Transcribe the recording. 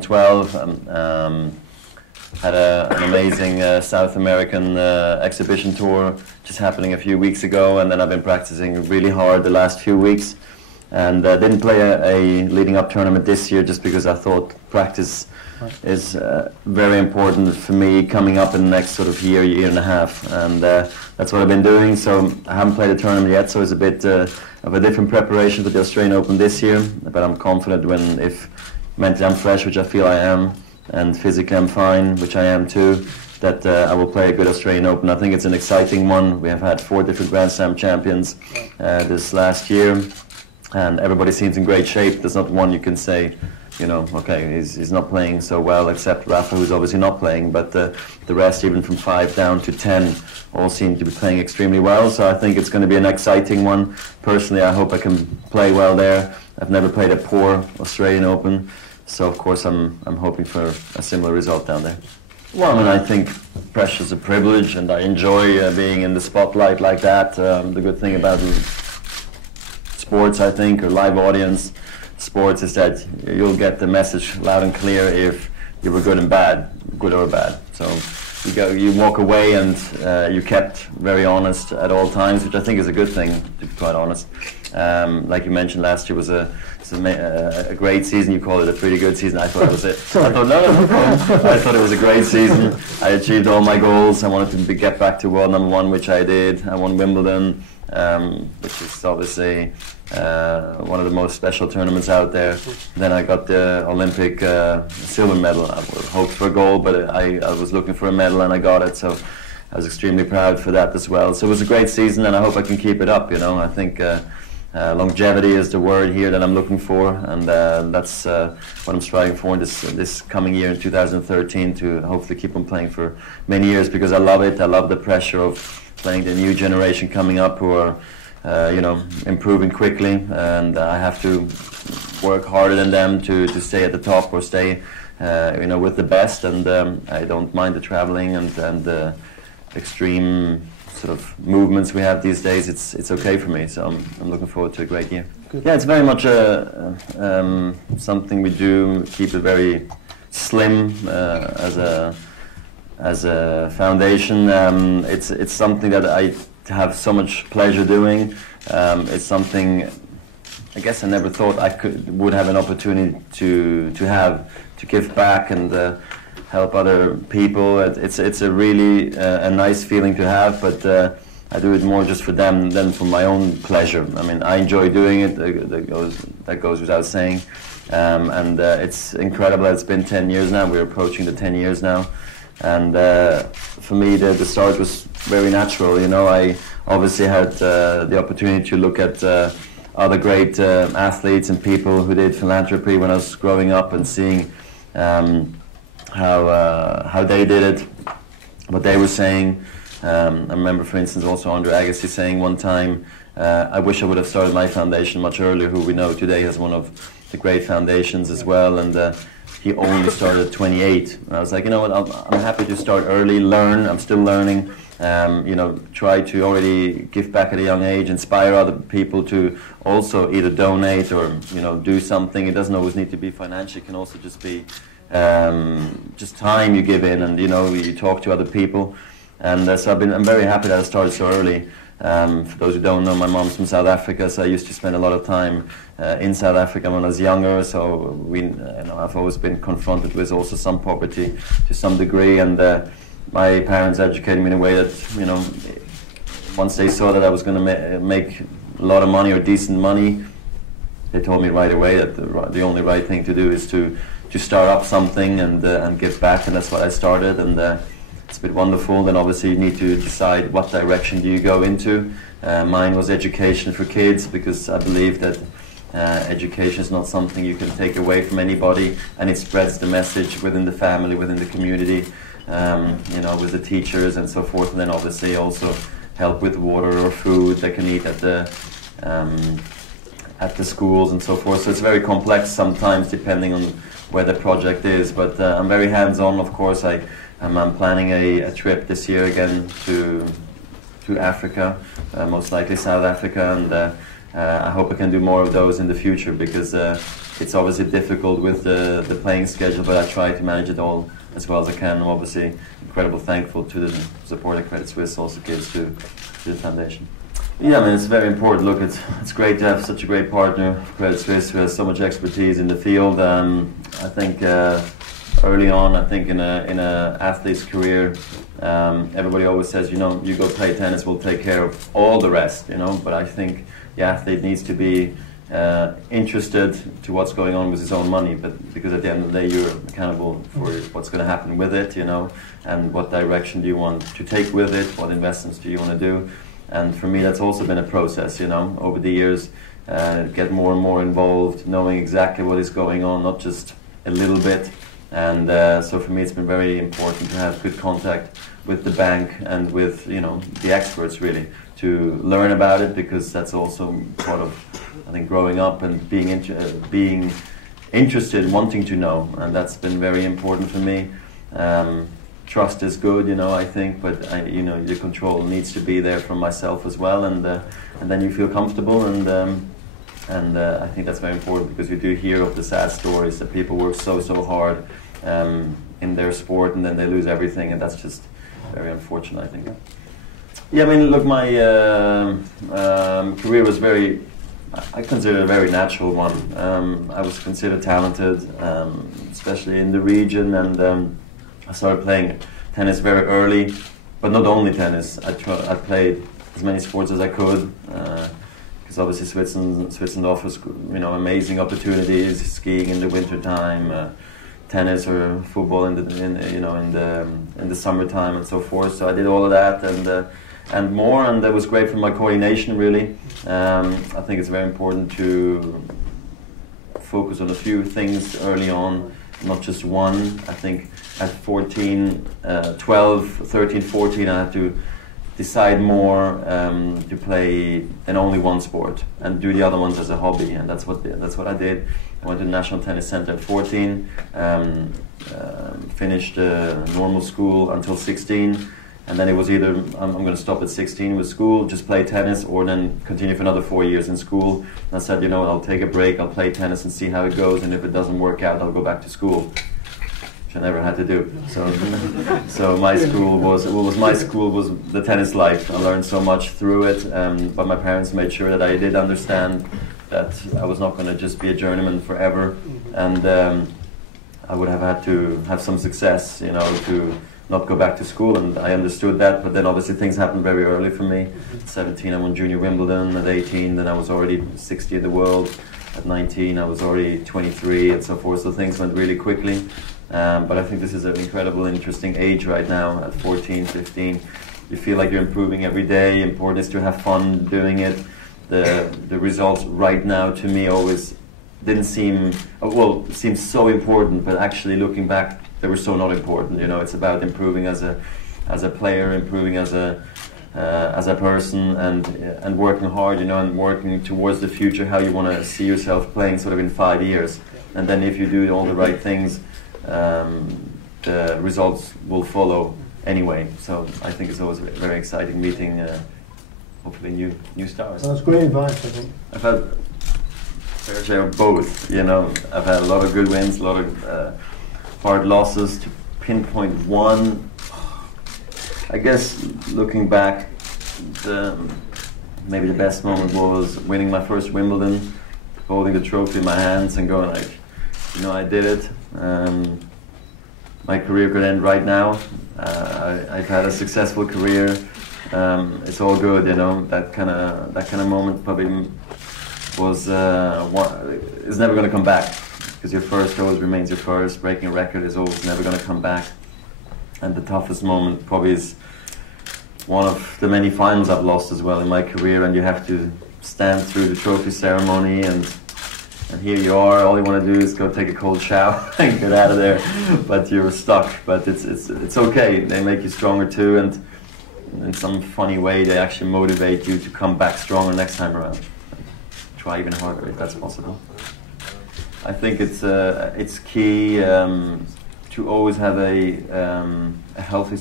2012. Had an amazing South American exhibition tour just happening a few weeks ago, and then I've been practicing really hard the last few weeks, and didn't play a leading up tournament this year just because I thought practice is very important for me coming up in the next sort of year and a half, and that's what I've been doing. So I haven't played a tournament yet, so it's a bit of a different preparation for the Australian Open this year, but I'm confident if mentally I'm fresh, which I feel I am, and physically I'm fine, which I am too, that I will play a good Australian Open. I think it's an exciting one. We have had 4 different Grand Slam champions this last year, and everybody seems in great shape. There's not one you can say, you know, okay, he's not playing so well, except Rafa, who's obviously not playing, but the rest, even from 5 down to 10, all seem to be playing extremely well. So I think it's going to be an exciting one. Personally, I hope I can play well there. I've never played a poor Australian Open, so of course I'm hoping for a similar result down there. Well, I mean, I think pressure's a privilege, and I enjoy being in the spotlight like that. The good thing about sports, I think, or live audience sports, is that you'll get the message loud and clear if you were good or bad. So you walk away, and you kept very honest at all times, which I think is a good thing, to be quite honest. Like you mentioned, last year was a great season. You called it a pretty good season. I thought it was it. I thought no problem. I thought it was a great season. I achieved all my goals. I wanted to get back to world number 1, which I did. I won Wimbledon, which is obviously one of the most special tournaments out there. Then I got the Olympic silver medal. I hoped for a gold, but I was looking for a medal, and I got it. So I was extremely proud for that as well. So it was a great season, and I hope I can keep it up. You know, I think longevity is the word here that I'm looking for, and that's what I'm striving for in this coming year in 2013, to hopefully keep on playing for many years, because I love it. I love the pressure of playing the new generation coming up, who are improving quickly, and I have to work harder than them to stay at the top, or stay with the best, and I don't mind the traveling and the extreme sort of movements we have these days. It's okay for me, so I'm looking forward to a great year. Good. Yeah, it's very much something we do, keep it very slim as a foundation. It's something that I have so much pleasure doing. It's something I guess I never thought I would have an opportunity to give back and help other people. It's a really a nice feeling to have, but I do it more just for them than for my own pleasure. I mean, I enjoy doing it. That goes without saying. And it's incredible. It's been 10 years now. We're approaching the 10 years now. And for me, the start was very natural. You know, I obviously had the opportunity to look at other great athletes and people who did philanthropy when I was growing up, and seeing how they did it, what they were saying. I remember, for instance, also Andre Agassi saying one time, I wish I would have started my foundation much earlier, who we know today has one of the great foundations as well, and he only started at 28. And I was like, you know what, I'm happy to start early, learn. I'm still learning. Try to already give back at a young age, inspire other people to also either donate or, do something. It doesn't always need to be financial. It can also just be just time you give in, and, you talk to other people. And so I'm very happy that I started so early. For those who don't know, my mom's from South Africa, so I used to spend a lot of time in South Africa when I was younger. So I've always been confronted with also some poverty to some degree, and my parents educated me in a way that, once they saw that I was going to make a lot of money or decent money, they told me right away that the only right thing to do is to start up something and give back, and that's what I started. And it's been wonderful. Then obviously you need to decide what direction do you go into. Mine was education for kids, because I believe that education is not something you can take away from anybody, and it spreads the message within the family, within the community, with the teachers and so forth. And then obviously also help with water or food they can eat at the schools and so forth. So it's very complex sometimes, depending on where the project is. But I'm very hands-on, of course. I'm planning a trip this year again to Africa, most likely South Africa, and I hope I can do more of those in the future, because it's obviously difficult with the playing schedule, but I try to manage it all as well as I can. I'm obviously incredibly thankful to the support that Credit Suisse also gives to the foundation. Yeah, I mean, it's very important. Look, it's great to have such a great partner, Credit Suisse, who has so much expertise in the field. I think early on, I think in a athlete's career, everybody always says, you know, you go play tennis, we'll take care of all the rest, you know. But I think the athlete needs to be interested to what's going on with his own money, but because at the end of the day, you're accountable for what's going to happen with it, you know, and what direction do you want to take with it, what investments do you want to do. And for me, that's also been a process, you know, over the years, get more and more involved, knowing exactly what is going on, not just a little bit. And so for me, it's been very important to have good contact with the bank and with, you know, the experts, really, to learn about it, because that's also part of, I think, growing up and being interested, wanting to know, and that's been very important for me. Trust is good, you know, I think, but you know, the control needs to be there from myself as well, and then you feel comfortable, and I think that's very important, because we do hear of the sad stories that people work so hard in their sport, and then they lose everything, and that's just very unfortunate, I think. Yeah, I mean, look, my career was I consider it a very natural one. I was considered talented, especially in the region, and I started playing tennis very early, but not only tennis. I played as many sports as I could, because obviously Switzerland offers, you know, amazing opportunities: skiing in the winter time, tennis or football in the summertime, and so forth. So I did all of that and more, and that was great for my coordination, really. I think it's very important to focus on a few things early on, not just one. I think at 14, 12, 13, 14, I had to decide more to play in only one sport and do the other ones as a hobby, and that's what I did. I went to the National Tennis Center at 14, finished normal school until 16, and then it was either I'm going to stop at 16 with school, just play tennis, or then continue for another 4 years in school. And I said, you know, I'll take a break, I'll play tennis and see how it goes, and if it doesn't work out, I'll go back to school, which I never had to do. So my school was the tennis life. I learned so much through it, but my parents made sure that I did understand that I was not going to just be a journeyman forever, and I would have had to have some success, you know, to not go back to school, and I understood that. But then obviously things happened very early for me. At 17 I won Junior Wimbledon, at 18 then I was already 60 in the world, at 19 I was already 23, and so forth, so things went really quickly. But I think this is an incredible, interesting age right now. At 14, 15, you feel like you're improving every day. Important is to have fun doing it. The results right now to me always didn't seem, well, seemed so important, but actually looking back, they were so not important. You know, it's about improving as a player, improving as a person, and working hard, you know, and working towards the future, how you want to see yourself playing sort of in 5 years. And then if you do all the right things, the results will follow anyway. So I think it's always very exciting meeting hopefully new stars. That's great advice, I think. I've had a fair share of both, you know. I've had a lot of good wins, a lot of hard losses. To pinpoint one, I guess looking back, maybe the best moment was winning my first Wimbledon, holding the trophy in my hands and going like, you know, I did it. My career could end right now. I've had a successful career. It's all good, you know. That kind of moment probably was is never going to come back, because your first always remains your first. Breaking a record is always never going to come back. And the toughest moment probably is one of the many finals I've lost as well in my career, and you have to stand through the trophy ceremony, and here you are, all you want to do is go take a cold shower and get out of there, but you're stuck. But it's okay, they make you stronger too, and in some funny way they actually motivate you to come back stronger next time around. Try even harder if that's possible. I think it's key to always have a healthy